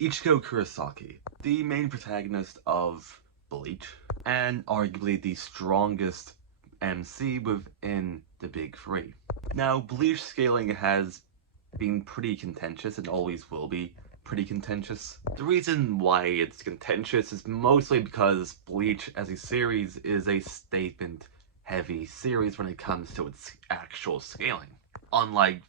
Ichigo Kurosaki, the main protagonist of Bleach, and arguably the strongest MC within the Big Three. Now, Bleach scaling has been pretty contentious and always will be pretty contentious. The reason why it's contentious is mostly because Bleach as a series is a statement-heavy series when it comes to its actual scaling. Unlike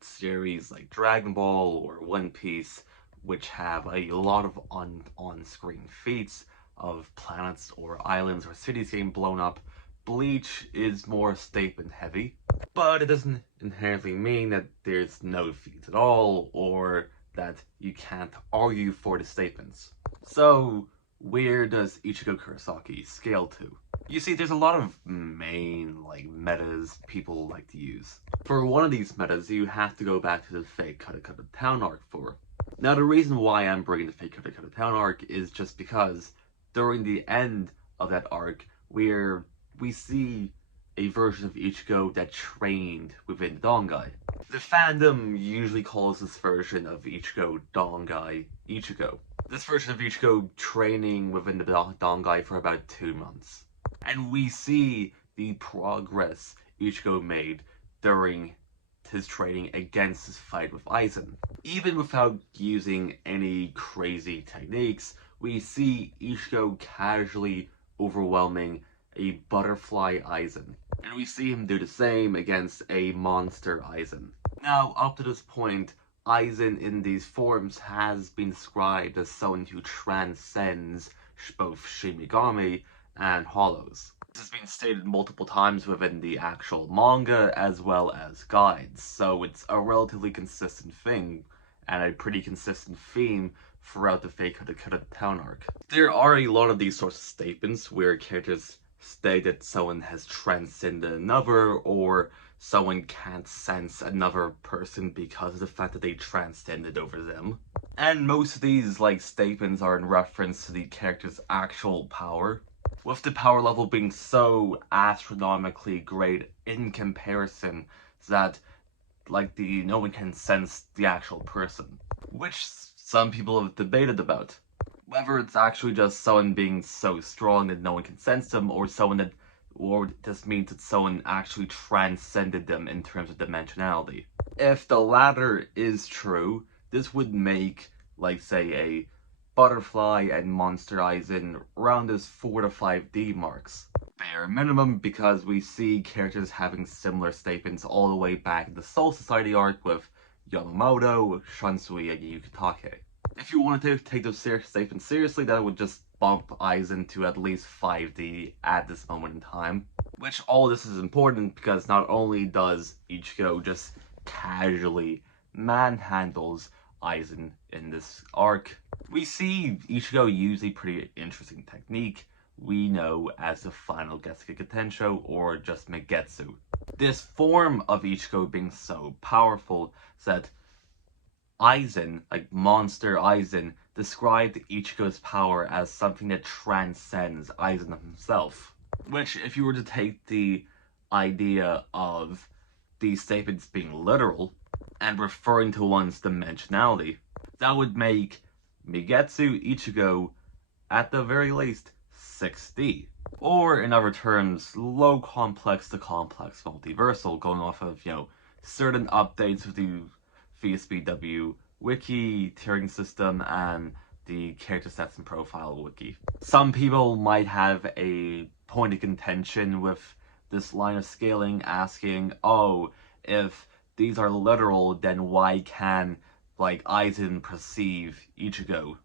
series like Dragon Ball or One Piece, which have a lot of on-screen feats of planets or islands or cities getting blown up, Bleach is more statement heavy, but it doesn't inherently mean that there's no feats at all or that you can't argue for the statements. So, where does Ichigo Kurosaki scale to? You see, there's a lot of main, metas people like to use. For one of these metas, you have to go back to the fake Kata Town arc for. Now, the reason why I'm bringing the fake Kata Town arc is just because during the end of that arc, where we see a version of Ichigo that trained within the Dongai. The fandom usually calls this version of Ichigo Dongai Ichigo. This version of Ichigo training within the Dongai for about 2 months. And we see the progress Ichigo made during his training against his fight with Aizen. Even without using any crazy techniques, we see Ichigo casually overwhelming a butterfly Aizen. And we see him do the same against a monster Aizen. Now, up to this point, Aizen in these forms has been described as someone who transcends both Shinigami and Hollows. This has been stated multiple times within the actual manga as well as guides, so it's a relatively consistent thing and a pretty consistent theme throughout the fake Kata Town arc. There are a lot of these sorts of statements where characters state that someone has transcended another, or someone can't sense another person because of the fact that they transcended over them. And most of these statements are in reference to the character's actual power, with the power level being so astronomically great in comparison that no one can sense the actual person, which some people have debated about. Whether it's actually just someone being so strong that no one can sense them, or this means that someone actually transcended them in terms of dimensionality. If the latter is true, this would make, say, a butterfly and monster Aizen around as 4 to 5D marks. Bare minimum, because we see characters having similar statements all the way back in the Soul Society arc with Yamamoto, Shunsui, and Yukitake. If you wanted to take those statements seriously, that would just bump Aizen to at least 5D at this moment in time. Which all this is important because not only does Ichigo just casually manhandles Aizen in this arc, we see Ichigo use a pretty interesting technique we know as the final Getsuki Tensho, or just Megetsu. This form of Ichigo being so powerful that Aizen, Monster Aizen, described Ichigo's power as something that transcends Aizen himself. Which, if you were to take the idea of these statements being literal, and referring to one's dimensionality, that would make Megetsu Ichigo, at the very least, 6D. Or, in other terms, low complex to complex multiversal, going off of, certain updates with the VSBW wiki, tiering system, and the character stats and profile wiki. Some people might have a point of contention with this line of scaling, asking, oh, if these are literal, then why can, Aizen perceive Ichigo?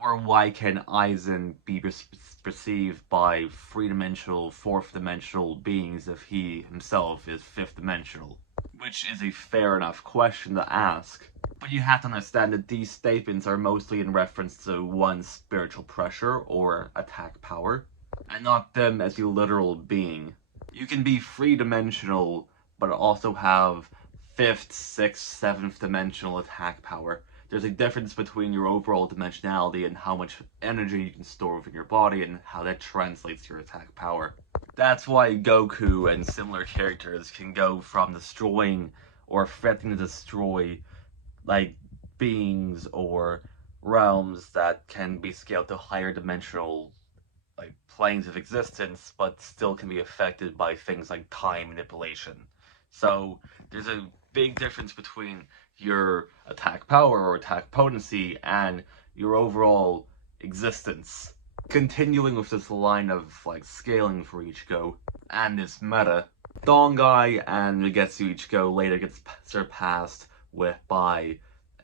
Or why can Aizen be perceived by 3-dimensional, 4th-dimensional beings if he himself is 5th-dimensional? Which is a fair enough question to ask. But you have to understand that these statements are mostly in reference to one's spiritual pressure or attack power, and not them as a literal being. You can be 3-dimensional, but also have 5th, 6th, 7th dimensional attack power. There's a difference between your overall dimensionality and how much energy you can store within your body and how that translates to your attack power. That's why Goku and similar characters can go from destroying or threatening to destroy beings or realms that can be scaled to higher dimensional like planes of existence, but still can be affected by things like time manipulation. So there's a big difference between your attack power or attack potency and your overall existence. Continuing with this line of like scaling for Ichigo and this meta, Dongai and Migetsu Ichigo later gets surpassed with by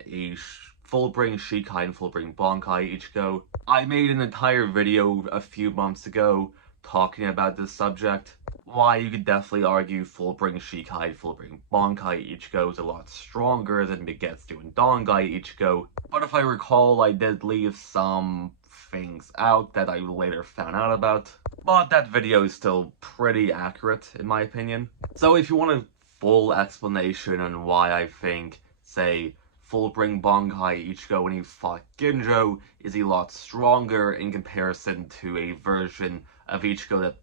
a full-bring Shikai and full-bring Bankai Ichigo. I made an entire video a few months ago talking about this subject. Why you could definitely argue full-bring Shikai, full-bring Bankai Ichigo is a lot stronger than Migetsu and Dongai Ichigo. But if I recall, I did leave some things out that I later found out about. But that video is still pretty accurate, in my opinion. So if you want a full explanation on why I think, say, full-bring Bankai Ichigo when he fought Ginjo is a lot stronger in comparison to a version of Ichigo that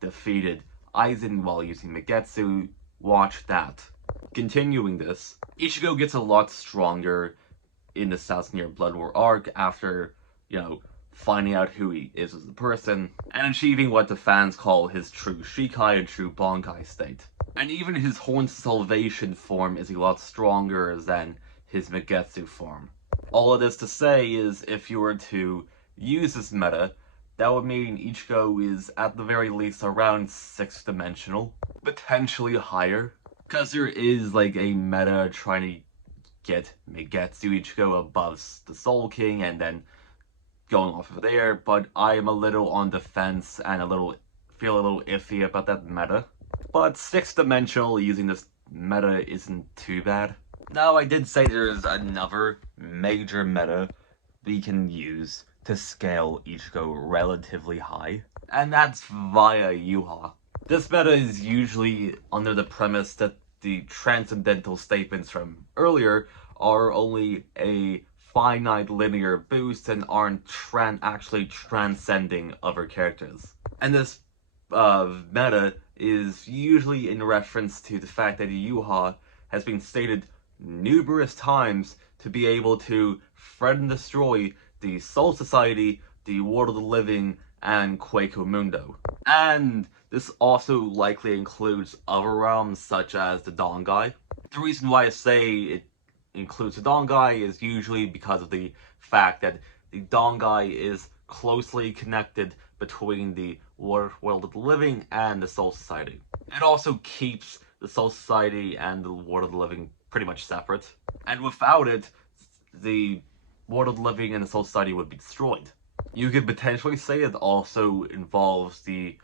defeated Aizen while using Migetsu, watch that. Continuing this, Ichigo gets a lot stronger in the South Near Blood War arc after, finding out who he is as a person, and achieving what the fans call his true Shikai and true Bankai state. And even his Horned Salvation form is a lot stronger than his Migetsu form. All of this to say is, if you were to use this meta, that would mean Ichigo is at the very least around 6th dimensional, potentially higher, because there is like a meta trying to get Migetsu Ichigo above the Soul King and then going off of there, but I am a little on the fence and feel a little iffy about that meta. But 6th dimensional using this meta isn't too bad. Now, I did say there's another major meta we can use to scale Ichigo relatively high, and that's via Yuha. This meta is usually under the premise that the transcendental statements from earlier are only a finite linear boost and aren't actually transcending other characters. And this meta is usually in reference to the fact that Yuha has been stated numerous times to be able to threaten and destroy the Soul Society, the World of the Living, and Quaco Mundo. And this also likely includes other realms such as the Dongai. The reason why I say it includes the Dongai is usually because of the fact that the Dongai is closely connected between the World of the Living and the Soul Society. It also keeps the Soul Society and the World of the Living pretty much separate. And without it, the World of the Living and the Soul Society would be destroyed. You could potentially say it also involves the,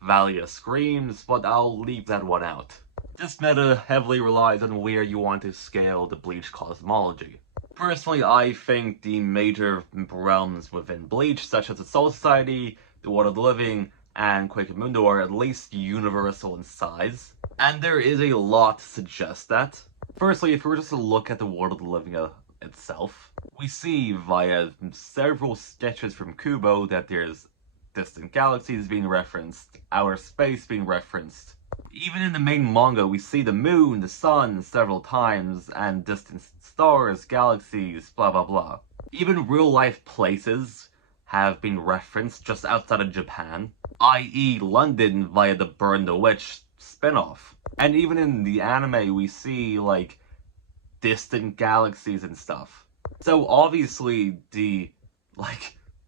Valley of Screams, but I'll leave that one out. This meta heavily relies on where you want to scale the Bleach cosmology. Personally, I think the major realms within Bleach, such as the Soul Society, the World of the Living, and Quaco Mundo are at least universal in size, and there is a lot to suggest that. Firstly, if we were just to look at the World of the Living itself, we see via several sketches from Kubo that there's distant galaxies being referenced, outer space being referenced. Even in the main manga, we see the moon, the sun several times, and distant stars, galaxies, blah blah blah. Even real-life places have been referenced just outside of Japan, i.e. London via the Burn the Witch spin-off. And even in the anime, we see, distant galaxies and stuff. So obviously, the,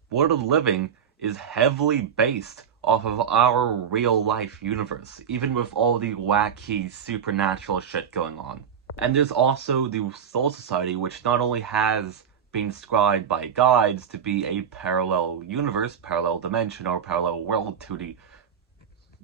World of the Living is heavily based off of our real-life universe, even with all the wacky, supernatural shit going on. And there's also the Soul Society, which not only has been described by guides to be a parallel universe, parallel dimension, or parallel world to the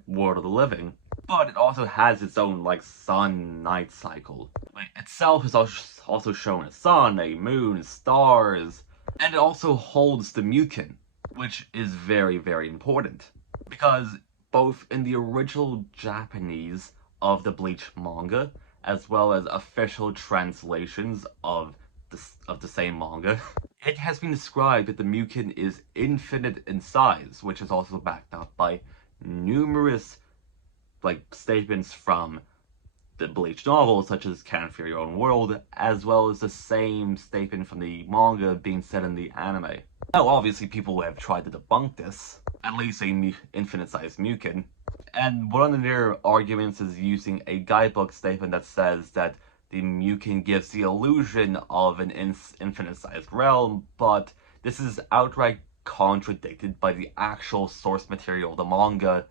World of the Living, but it also has its own, sun-night cycle. Itself is also shown a sun, a moon, stars, and it also holds the Mukin, which is very, very important. Because both in the original Japanese of the Bleach manga, as well as official translations of the same manga, it has been described that the Mukin is infinite in size, which is also backed up by numerous statements from the Bleach novels, such as Can't Fear Your Own World, as well as the same statement from the manga being said in the anime. Now, obviously, people have tried to debunk this, at least a infinite-sized Mukin, and one of their arguments is using a guidebook statement that says that the Mukin gives the illusion of an infinite-sized realm, but this is outright contradicted by the actual source material of the manga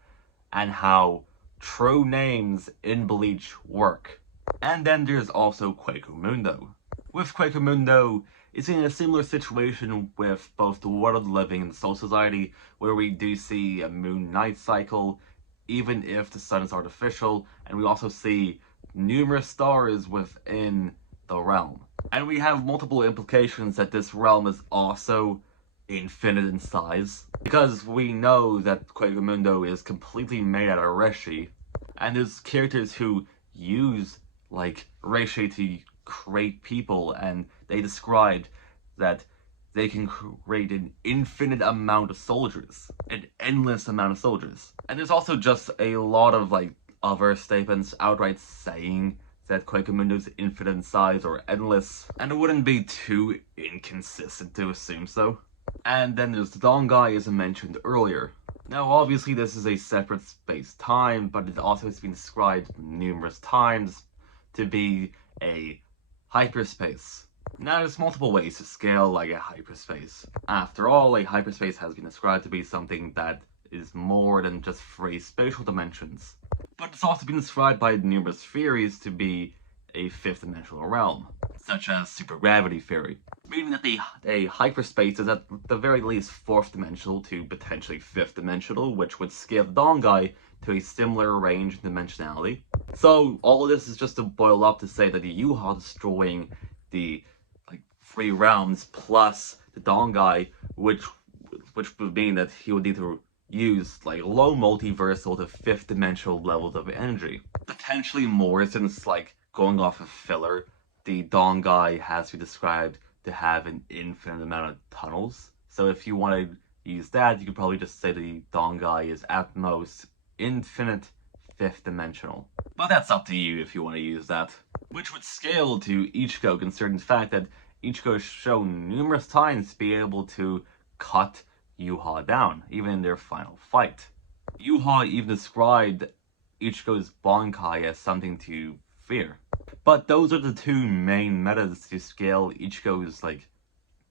and how true names in Bleach work. And then there's also Mundo. With Mundo, it's in a similar situation with both the World of the Living and the Soul Society, where we do see a moon-night cycle, even if the sun is artificial, and we also see numerous stars within the realm. And we have multiple implications that this realm is also infinite in size, because we know that Mundo is completely made out of reishi, and there's characters who use like reishi to create people, and they described that they can create an infinite amount of soldiers, an endless amount of soldiers. And there's also just a lot of like other statements outright saying that Mundo is infinite in size or endless, and it wouldn't be too inconsistent to assume so. And then there's the Dongai, as I mentioned earlier. Now, obviously, this is a separate space-time, but it also has been described numerous times to be a hyperspace. Now, there's multiple ways to scale like a hyperspace. After all, a hyperspace has been described to be something that is more than just 3 spatial dimensions. But it's also been described by numerous theories to be a 5th-dimensional realm, such as supergravity theory, meaning that a hyperspace is at the very least 4th dimensional to potentially 5th dimensional, which would scale the Dongai to a similar range in dimensionality. So all of this is just to boil up to say that the Yuha destroying the 3 realms plus the Dongai, which would mean that he would need to use like low multiversal to 5th dimensional levels of energy. Potentially more, since like going off of filler, the Dongai has been described to have an infinite amount of tunnels. So if you want to use that, you could probably just say the Dongai is at most infinite 5th dimensional. But that's up to you if you want to use that. Which would scale to Ichigo, considering the fact that Ichigo has shown numerous times to be able to cut Yuha down, even in their final fight. Yuha even described Ichigo's Bankai as something to fear. But those are the 2 main metas to scale Ichigo's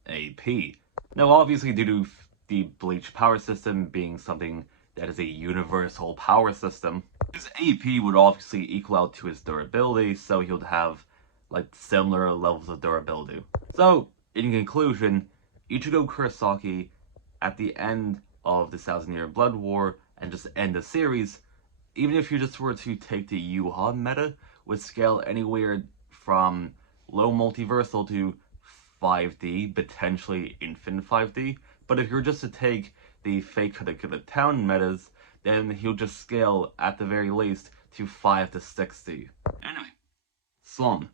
AP. Now, obviously, due to the Bleach power system being something that is a universal power system, his AP would obviously equal out to his durability, so he would have similar levels of durability. So, in conclusion, Ichigo Kurosaki, at the end of the 1,000-Year Blood War and just end the series, even if you just were to take the Yuha meta, would scale anywhere from low multiversal to 5D, potentially infinite 5D. But if you're just to take the fake Katakura Town metas, then he'll just scale at the very least to 5 to 6D. Anyway, Slum.